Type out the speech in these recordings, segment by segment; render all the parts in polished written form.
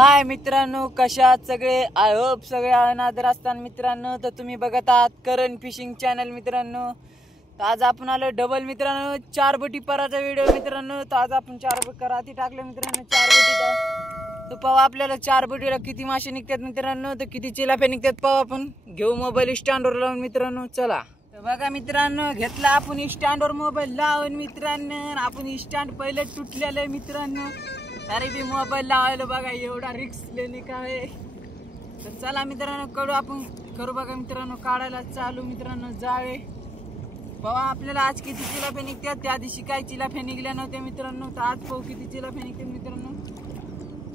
हाय मित्रांनो, कशात सगळे? आय होप सगळे अनादर असताना मित्रांनो. तर तुम्ही बघत आहात करण फिशिंग चॅनल मित्रांनो. तर आज आपण आलो डबल मित्रांनो 4 बोटी पराचा व्हिडिओ मित्रांनो. तर आज आपण 4 कराती टाकले मित्रांनो 4 बोटीचा. तर पाहू आपल्याला 4 बोटीला किती मासे निघतात मित्रांनो, तर किती चिलाप्या निघतात पाहू. आपण घेऊ मोबाईल स्टँडवर लावून मित्रांनो. चला तर बघा मित्रांनो, घेतला आपण स्टँडवर मोबाईल लावून मित्रांनो. आपण स्टँड पहिले तुटलेलं आहे मित्रांनो, तरी बी मोबाईल लावायला बघा एवढा रिक्स लेणे काय. तर चला मित्रांनो करू बघा मित्रांनो, काढायला चालू मित्रांनो. जाळे बाबा आपल्याला आज किती चिलाप्या निघतात. त्या दिवशी काय चिलाप्या निघल्या नव्हत्या मित्रांनो, तर आज पाहू किती चिलाप्या निघतात मित्रांनो.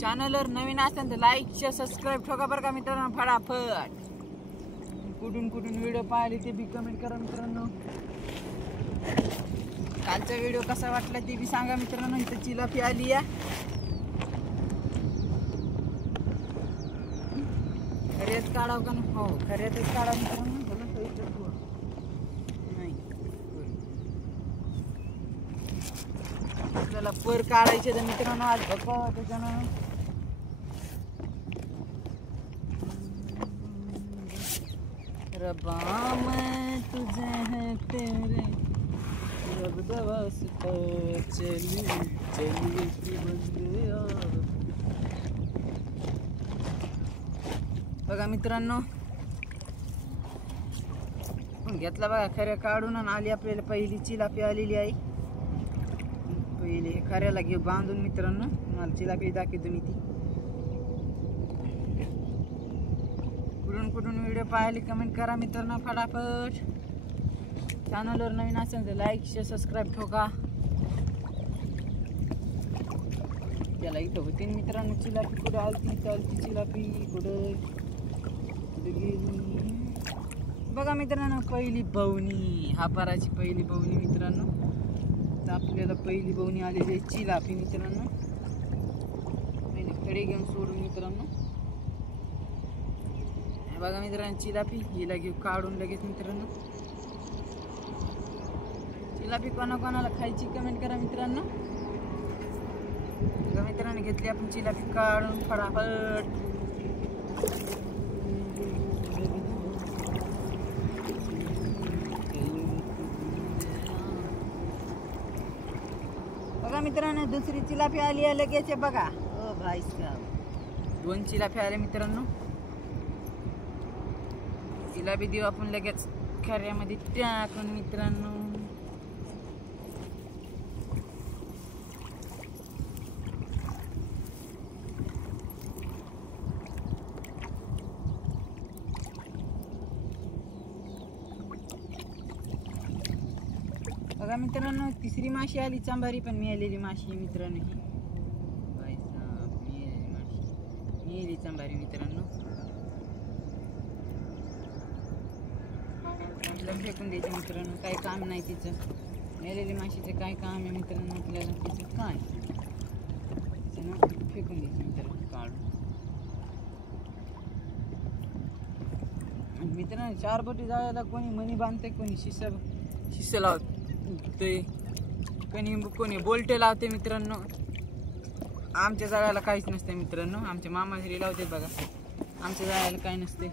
चॅनलवर नवीन असताना तर लाईक शेअर सबस्क्राईब ठोका बरं का मित्रांनो फटाफट. कुठून व्हिडिओ पाहिले ते बी कमेंट करा मित्रांनो. कालचा व्हिडिओ कसा वाटला ते बी सांगा मित्रांनो. इथं चिलापी आली या, खऱ्यात काढाव का ना? हो खऱ्यातच काढाव मित्रांनो. नाही आपल्याला पर काढायचे तर मित्रांनो आज बघा त्याच्यानं. रबाम तुझे है तेरे रब दवासता चली चली की बंदिया. बघा मित्रांनो पण घेतला बघा खऱ्या काढून आणि आली आपल्याला पहिली चिलापी आलेली आहे. पहिले हे खऱ्याला घेऊ बांधून मित्रांनो. मला चिलापी दाखवतो मी ती. कुठून व्हिडिओ पाहिले कमेंट करा मित्रांनो फटाफट. चॅनलवर नवीन असेल तर लाईक शेअर सबस्क्राईब ठोका. त्याला इथं होती मित्रांनो चिलापी. कुठं आलती चालती चिलापी कुठं गेली बघा मित्रांनो. पहिली बवणी हा पराची पहिली बवणी मित्रांनो. तर आपल्याला पहिली बवणी आलेली आहे चिलापी मित्रांनो. पहिले खडे घेऊन सोडून मित्रांनो. बघा मित्रांनो चिलापी हिला घेऊ काढून लगेच मित्रांनो. चिलापी कोणाला खायची कमेंट करा मित्रांनो. बघा मित्रांनो घेतली आपण चिलापी काढून फटाफट. बघा मित्रांनो दुसरी चिलापी आली आहे लगेच बघा. ओ भाई साहब 2 चिलापी आले मित्रांनो. चिलापी देऊ आपण लगेच खऱ्यामध्ये टाकून मित्रांनो. बघा मित्रांनो तिसरी माशी आली चांभारी पण मिळालेली माशी मित्रांनो. ही भाई साहब मिळालेली माशी मिळाली चांभारी मित्रांनो. फेकून द्यायचं मित्रांनो, काही काम नाही तिचं. मेलेली माशीचं काय काम आहे मित्रांनो आपल्याला तिचं काय. तिचं ना फेकून द्यायचं मित्रांनो काढून. मित्रांनो 4 बोटी जायला कोणी मणी बांधते, कोणी शिस्स लावते, कोणी बोलटे लावते मित्रांनो. आमच्या जाळ्याला काहीच नसते मित्रांनो. आमच्या मामा घरी लावते बघा. आमच्या जाळ्याला काही नसते.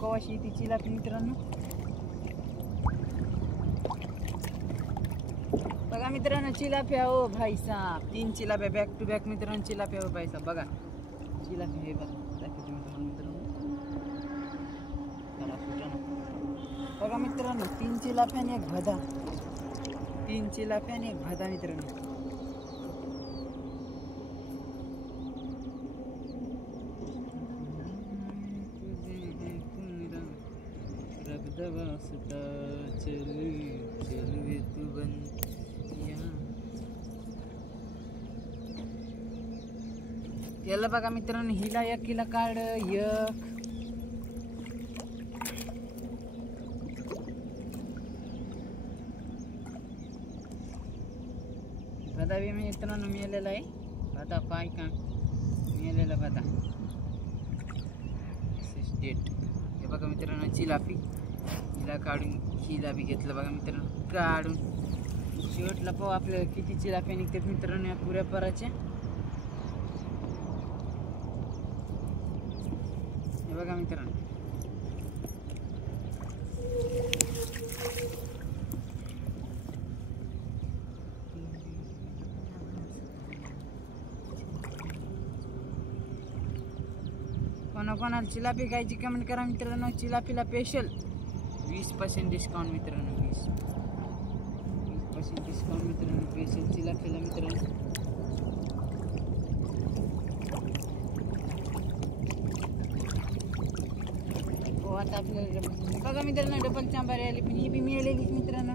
कवाशी ती चिलापी मित्रांनो. बघा मित्रांनो चिलाप्या. हो भाई साहब 3 चिलाप्या बॅक टू बॅक मित्रांनो. चिलाप्या हो भाई साहब बघा चिलापी हे बघा दाखवतो मित्रांनो. बघा मित्रांनो 3 चिलाप्या आणि 1 भदा. 3 चिलाप्या आणि 1 भदा मित्रांनो. वासता चलू चलू तू बंदिया. याला बघा मित्रांनो हिला 1 किला काढ. 1 भदा बी मित्रांनो मिळालेला आहे. भदा काय का मिळालेला भदा डेट. हे बघा मित्रांनो चिलापी. हिला काढून हिला बी घेतलं बघा मित्रांनो काढून. शेवटला पाहू आपल्याला किती चिलाप्या निघतात मित्रांनो या पुऱ्या पराच्या. हे बघा मित्रांनो कोणाकोणाला चिलापी खायची कमेंट करा मित्रांनो. चिलापीला स्पेशल 20% डिस्काउंट मित्रांनो. 20% डिस्काउंट मित्रांनो स्पेशल चिलापीला मित्रांनो. हो आता आपल्याला बघा मित्रांनो डबल चांबार आली पण ही बी मिळालेलीच मित्रांनो.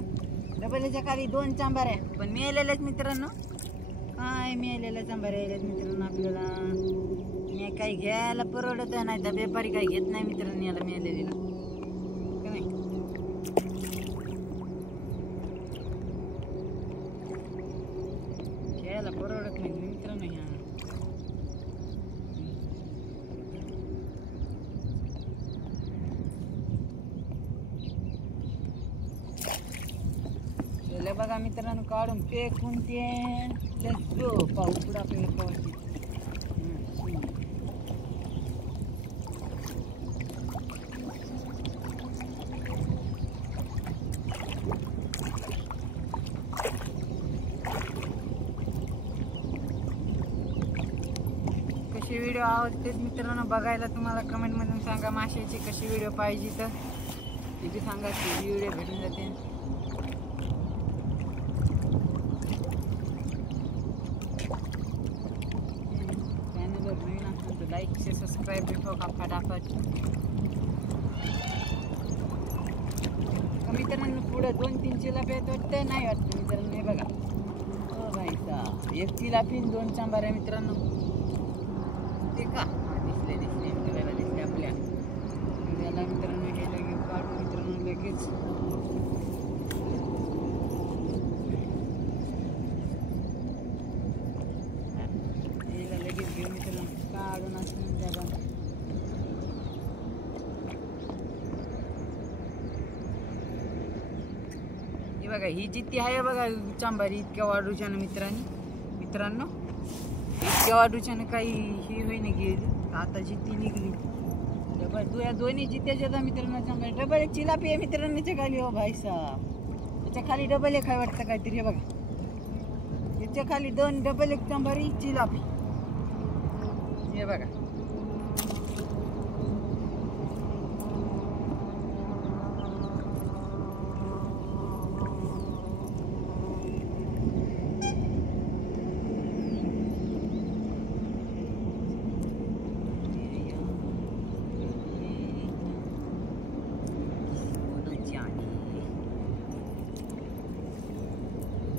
डबलच्या खाली 2 चांबार आहे पण मिळालेल्याच मित्रांनो. काय मिळालेल्या चांबार आल्यात मित्रांनो आपल्याला. मी काही घ्यायला परवडत नाही तर व्यापारी काही घेत नाही मित्रांनो याला मिळालेलीला का नाही. घ्यायला परवडत नाही मित्रांनो ह्या. बघा मित्रांनो काढून फेकून ते पाहू पुढं आपल्याला पाहू. कसे व्हिडिओ आवडते मित्रांनो बघायला तुम्हाला कमेंट मधून सांगा. माशाचे कसे व्हिडिओ पाहिजे तर तिथे सांगा ते व्हिडिओ भेटून जाते. चॅनलवर नवीन असेल तर लाईक शेअर सबस्क्राईब भेटो का फटाफट. मित्रांनो पुढे 2-3 चिलाप्या वाटतं नाही वाटतं मित्रांनो. हे बघा हो भाई साहेब 1 चिलापी 2 चांबार आहे मित्रांनो. ते का दिसले आपल्याला दिसले आपल्या त्याला मित्रांनो. हे लगेच काढू मित्रांनो लगेच. याला लगेच घेऊ मित्रांनो काढून असं त्याला. हे बघा ही जिती आहे बघा चांबारी इतक्या वाढूच्या मित्रांनो इतक्या वाढूच्यानं काही ही होईना गेली. आता जिती निघली डबल या दोन्ही जित्याच्या मित्रांनो चांबारी. डबल एक चिलापी आहे मित्रांनो खाली. हो भाई साहेब त्याच्या खाली डबल एक आहे वाटतं काहीतरी. हे बघा त्याच्या खाली 2 डबल एक चांबारी चिलापी. हे बघा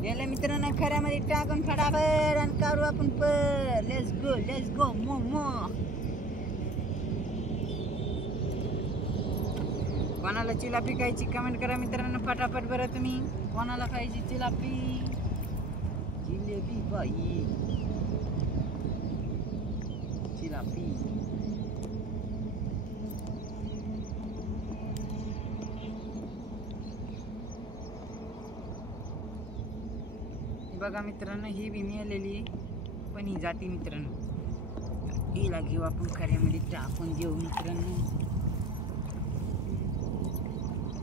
गेल्या मित्रांनो खऱ्यामध्ये टाकून फटाफट आणि काढू आपण पर. लेट्स गो मो. कोणाला चिलापी खायची कमेंट करा मित्रांनो फटाफट बरं तुम्ही. कोणाला खायची चिलापी जिलेबी बाई चिलापी. बघा मित्रांनो ही बी मिळालेली पण ही जाती मित्रांनो. हिला घेऊ आपण खऱ्यामध्ये टाकून घेऊ मित्रांनो.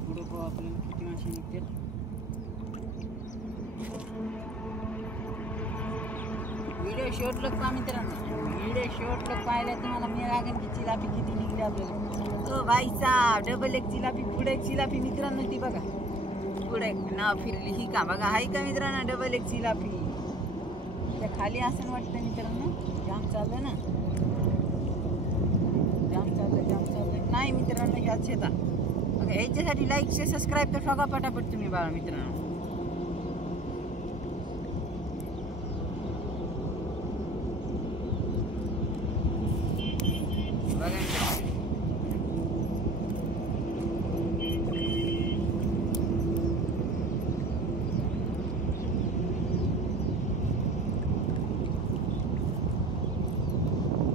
पुढे पाहू आपल्याला किती मासे निघतात. व्हिडिओ शेवटलोक पहा मित्रांनो. व्हिडिओ शेवटलोक पाहिला तुम्हाला मी लागेल की चिलापी किती निघली आपल्याला. ओ भाई साहेब डबल एक चिलापी पुढे एक चिलापी मित्रांनो. ती बघा पुढे नाव फिरली ही का बघा हाय का मित्रांनो डबल एक चिलापी. त्या खाली असं वाटतं मित्रांनो. जाम चाललं ना जाम चाललं नाही मित्रांनो. ह्याच येता बघा याच्यासाठी लाईक शेअर सबस्क्राईब तर ठोका पटापट तुम्ही बघा मित्रांनो.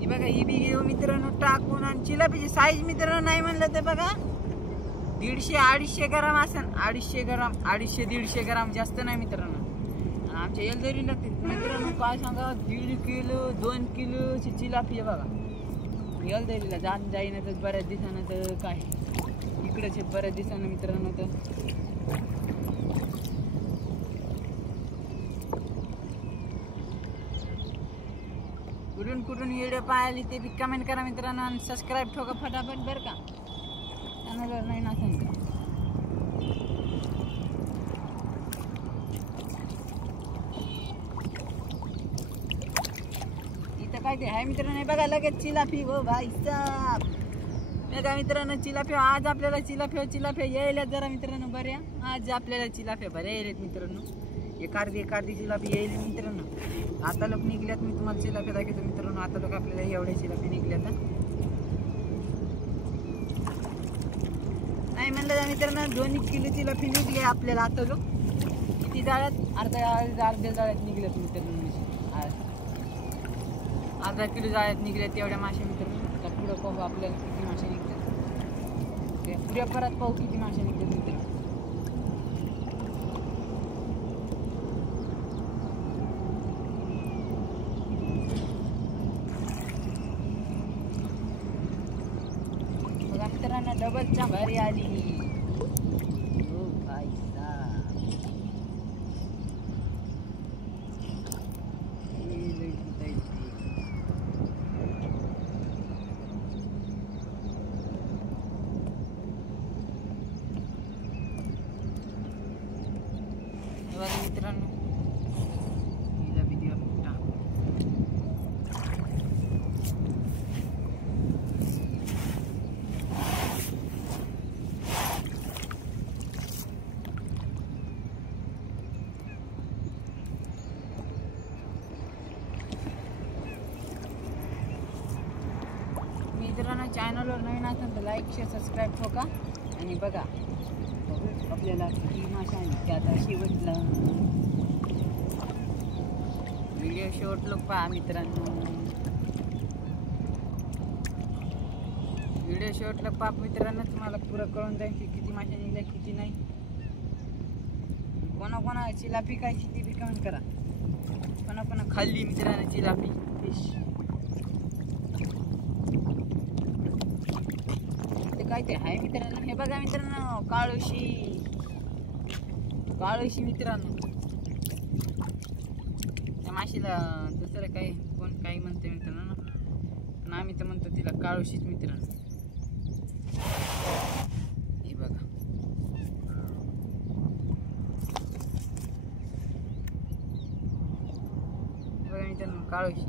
बघा ही बी घेऊ मित्रांनो टाकून. आणि चिलापीची साईज मित्रांनो नाही म्हणलं तर बघा 150-250 ग्राम असेल. 250 ग्राम, 250-150 ग्राम, जास्त नाही मित्रांनो. आमच्या एलदरीला मित्रांनो काय सांगा 1.5 किलो 2 किलोची चिलापी आहे बघा. एलदरीला जाईना तर बऱ्याच दिवसानं तर काय इकडचे बऱ्याच दिवसानं मित्रांनो. तर कुठून व्हिडिओ पाहिली ते बी कमेंट करा मित्रांनो. आणि सबस्क्राईब ठोका फटाफट बरं का, चॅनलवर नाही नसेल तर. इथं काय ते आहे मित्रांनो बघा लगेच चिलापी. हो भाई साहेब बघा मित्रांनो चिलापी. आज आपल्याला चिलाफ्या यायला जरा मित्रांनो बऱ्या. आज आपल्याला चिलाफ्या बऱ्या यायल्यात मित्रांनो. एखादी चिलापी येईल मित्रांनो. आता लोक निघल्यात. मी तुम्हाला चिलापी दाखवतो मित्रांनो. आता लोक आपल्याला एवढ्या चिलापी निघल्यात. नाही म्हणलं तर मित्रांनो 2 किलो चिलापी निघली आपल्याला. आता लोक किती जाळ्यात अर्ध्या जाळ्यात निघल्यात मित्रांनो. अर्धा किलो जाळ्यात निघल्यात तेवढ्या मासे मित्रांनो. तर पुढं पाहू आपल्याला किती मासे निघतात. पुऱ्या परत पाहू किती मासे निघतात मित्रांनो. मित्रांनो डबलच्या भारी आली. हो भाई साहब मित्रांनो मित्रांनो चॅनलवर नवीन असेल तर लाईक शेअर सबस्क्राईब ठोका. आणि बघा आपल्याला किती मासे आहेत ते आता शेवटला व्हिडिओ शेवट लोक पहा मित्रांनो. व्हिडिओ शेवट लोक पहा मित्रांनो. तुम्हाला पुरं कळून जाईल की किती मासे निघले किती नाही. कोणा चिलापी काय ती बी कमेंट करा. कोणा खाल्ली मित्रांनो चिलापी फिश. काय ते आहे मित्रांनो. हे बघा मित्रांनो काळोशी मित्रांनो. त्या माशीला दुसरं काही कोण काही म्हणते मित्रांनो. पण आम्ही तर म्हणतो तिला काळोशीच मित्रांनो. हे बघा मित्रांनो काळोशी.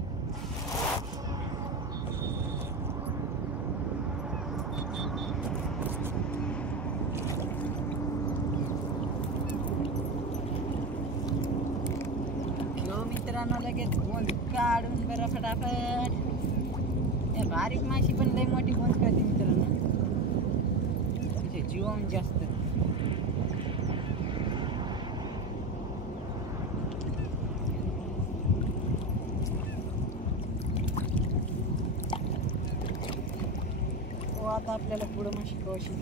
मित्रांनो लगेच गोंद काढून बरं फटाफट. या बारीक माशी पण लई मोठी गोंद करते मित्रांनो. तिचे जीवन जास्त. हो आता आपल्याला पुढं माशी कशी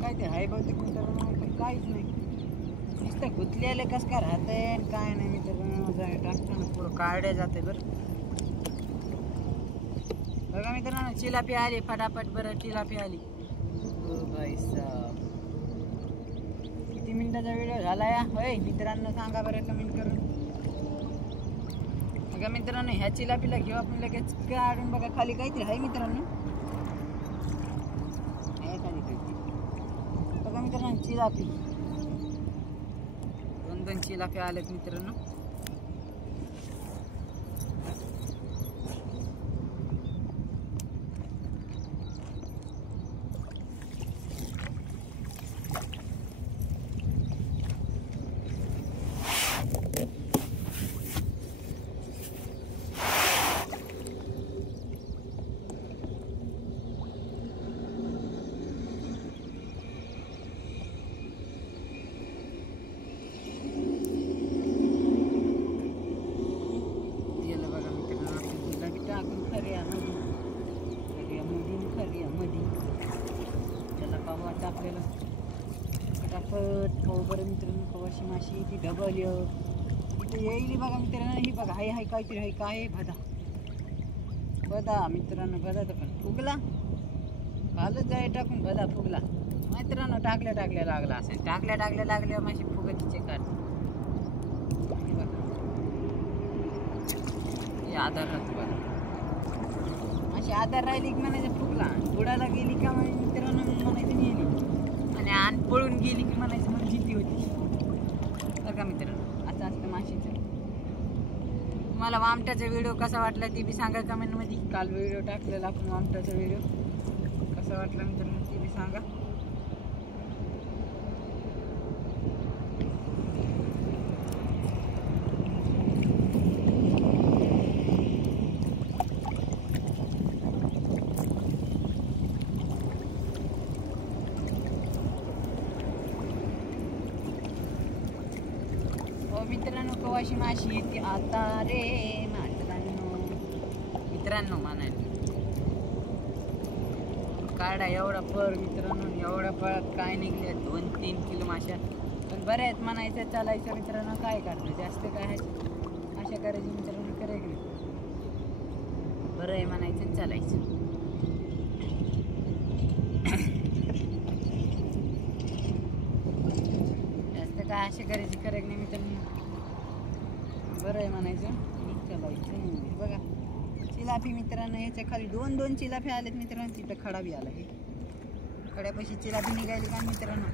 काय ते हाय बहुतेक मित्रांनो. पण काहीच नाही नुसतं गुतलेले कसं काय राहतंय आणि काय नाही मित्रांनो. टाकताना पुढं काढल्या जाते बरं. बघा मित्रांनो चिलापी आली फटाफट. बरं चिलापी आली. हो भाई साहब किती मिनिटाचा व्हिडिओ झाला या होय मित्रांनो सांगा बरं कमेंट करून. बघा मित्रांनो ह्या चिलापीला घेऊ आपण लगेच काढून. बघा खाली काहीतरी आहे मित्रांनो. बघा मित्रांनो चिलापी 2 चिलापी आलेत मित्रांनो. पटापट हो बरं मित्रांनो. कवाशी माशी ती डबल इथं येईल बघा मित्रांनो. ही बघा हाय हाय काहीतरी हाय काय भदा भदा मित्रांनो. भदा तर पण फुगला घालत जाय टाकून भदा फुगला मित्रांनो. टाकल्या लागला असेल. टाकल्या लागल्या माशी फुगत तिचे काढ आधार राहतो बघा. अशी आधार राहिली की म्हणायचं फुगला. बुडाला गेली का मित्रांनो म्हणायचं नेली आणि पळून गेली की म्हणायचं मग जिती होती बरं का मित्रांनो. असं असतं माशीचं. तुम्हाला वामट्याचा व्हिडिओ कसा वाटला ते बी सांगा कमेंटमध्ये. काल व्हिडिओ टाकलेला आपण वामट्याचा व्हिडिओ कसा वाटला मित्रांनो ते बी सांगा. मित्रांनो कवाशी माशी येते आता रे मित्रांनो म्हणाली काढा एवढा पर मित्रांनो. एवढा पळात काय निघले 2-3 किलो माशा पण बरे आहेत म्हणायचं. चालायचं मित्रांनो. काय काढलं जास्त काय आहे अशा करायची मित्रांनो. करायचं बरं आहे म्हणायचं चालायचं. जास्त काय अशा करायची करायचं नाही मित्रांनो. बरं आहे म्हणायचं चालायचं. बघा चिलाफी मित्रांनो. ह्याच्या खाली 2 चिलाफी आलेत मित्रांनो. तिथं खडा बी आला. हे खड्यापाशी चिलाफी निघाली का मित्रांनो.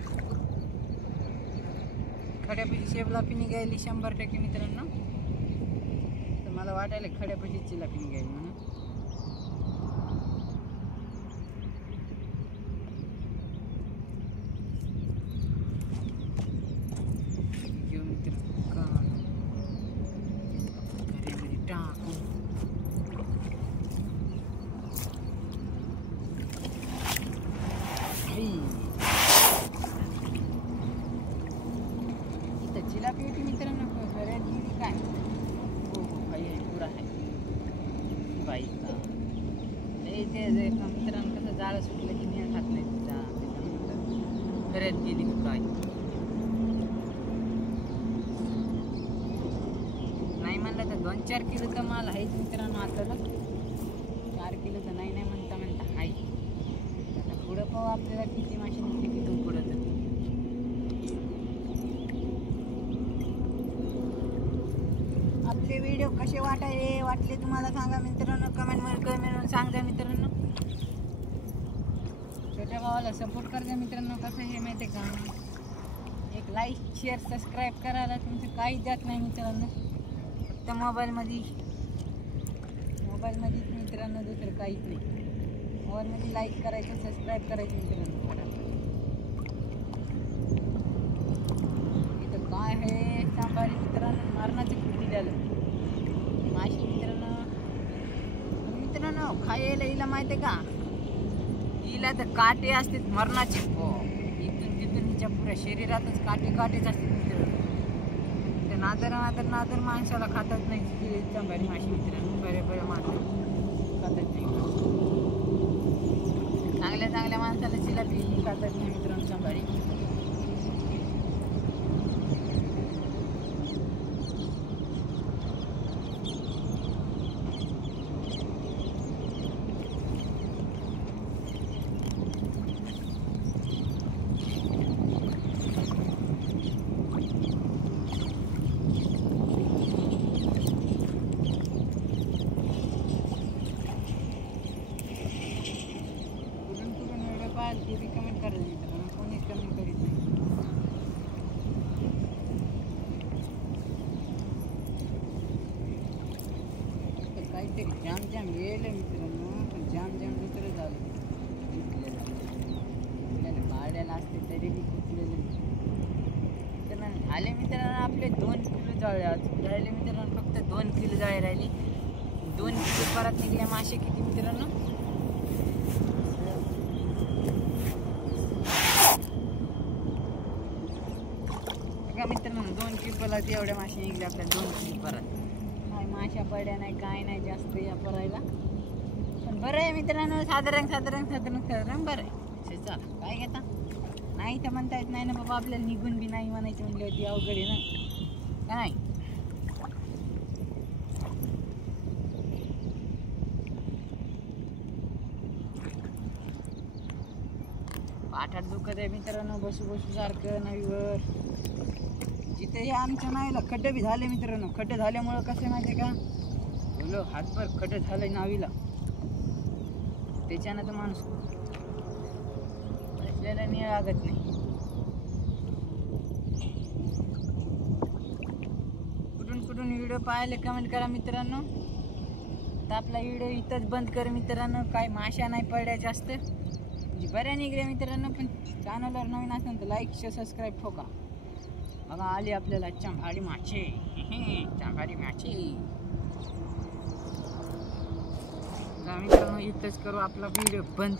खड्यापाशी शेबलाफी निघाली 100% मित्रांनो. तर मला वाटायला खड्यापाशी चिलाफी निघाली म्हणून. चिलापी होती मित्रांनो. घरात गेली काय हो भाई पुरा आहे बाई का ते मित्रांनो. कसं जाळं सुटलं की मी खात नाही तिचा घरात गेली काय नाही म्हणलं तर 2-4 किलोचा माल आहेच मित्रांनो. आता 4 किलोचा नाही म्हणता आहे. आता पुढं पाहू आपल्याला किती माशी निघते तिथून पुढं. तर आपले व्हिडिओ कसे वाटले तुम्हाला सांगा मित्रांनो. कमेंट सांगा मित्रांनो. छोट्या भावाला सपोर्ट करजा मित्रांनो. कसं हे माहिती आहे का एक लाईक शेअर सबस्क्राईब करायला तुमचं काहीच जात नाही मित्रांनो. फक्त मोबाईलमध्ये मित्रांनो दुसरं काहीच नाही. मोबाईलमध्ये लाईक करायचं सबस्क्राईब करायचं मित्रांनो. इथं काय आहे सांभाळी मित्रांनो. मरणाची कृती झालं माशी मित्रांनो. खायला हिला माहिती आहे का हिला तर काटे असते मरणाचे. हो इथून तिथून हिच्या पुऱ्या शरीरातच काटेच असते मित्रांनो. ते नादर माणसाला खातात नाही. चांभारी माशी मित्रांनो. बऱ्या माणसाला खातात नाही. चांगल्या माणसाला चिलापी खातात नाही मित्रांनो चांभारी. ते बी कमेंट करायला मित्रांनो. कोणीच कमेंट करीत नाही. काहीतरी जाम येईल मित्रांनो. पण जाम दुसरं झालं. आपल्याला भाड्याला असते तरी बी कुठलेलं मित्रांनो. झाले मित्रांनो आपले 2 किलो जाळे आज राहिले मित्रांनो. फक्त 2 किलो जाळे राहिली. 2 किलो परत निघल्या मासे किती मित्रांनो. मित्रांनो 2 किलोला एवढ्या मासे निघले आपल्या 2 किलो परत. काय माशा पड्या नाही काय नाही जास्त या परायला. पण बरं आहे मित्रांनो. साधारण बरं आहे. चला काय घेता नाही तर म्हणता येत नाही ना बाबा, आपल्याला निघून बी नाही म्हणायचं म्हणल्यावरती अवघड आहे ना, का नाही? पाठात दुखत आहे मित्रांनो, बसू बसू सारखं नावीवर. जिथे हे आमच्या नावीला खड्डे बी झाले मित्रांनो. खड्डे झाल्यामुळं कसं आहे माहिती आहे का, बोलो हातभर खड्डे झाले नावीला, त्याच्यानं तर माणूस बसलेला नाही लागत नाही. कुठून कुठून व्हिडिओ पाहायला कमेंट करा मित्रांनो. तर आपला व्हिडिओ इथंच बंद कर मित्रांनो. काय माशा नाही पडल्या जास्त, म्हणजे बऱ्या निघल्या मित्रांनो. पण चॅनलवर नवीन असेल तर लाईक शेअर सबस्क्राईब ठोका. बघा आली आपल्याला चांभारी मासे. चांभारी मासे मित्रांनो. इथंच करू आपला व्हिडिओ बंद.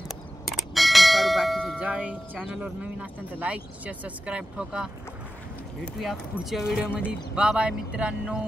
काढू बाकीचे जाळे. चॅनलवर नवीन असेल तर लाईक शेअर सबस्क्राईब ठोका. भेटूया पुढच्या व्हिडिओमध्ये. बाय बाय मित्रांनो.